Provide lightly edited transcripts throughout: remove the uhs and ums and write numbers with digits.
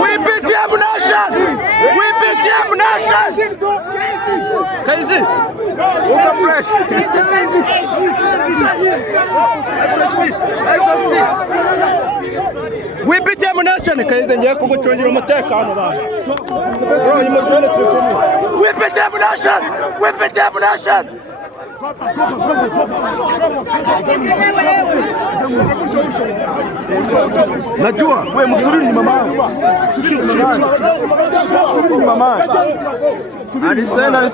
Wbtm Nation! Wbtm Nation! Keyz! Uka fresh! Wbtm Nation! Keyz ngiye kugucungira umutekano bana. Bro, imojone turi kumwe. Wbtm Nation! Wbtm Nation! Najua wewe msubiri mama. Subiri mama. Alisema.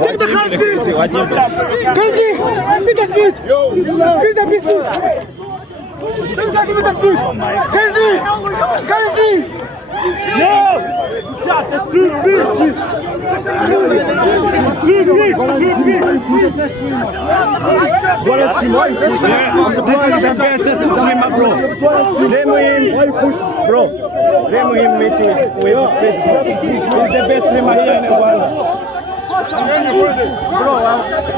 Take the car speed! Keyz! Speed the speed! Speed the speed! Speed the speed! Keyz! Keyz! Yo! Shot the speed! This is the best swimmer, bro. Let him meet you with speed. He's the best swimmer here in Rwanda.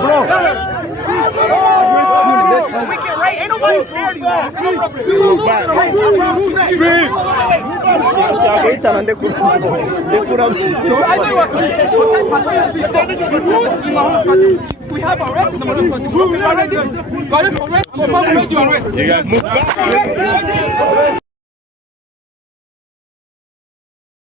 Bro. We can rate. Ain't nobody scared of you. We have a rest. You guys move back.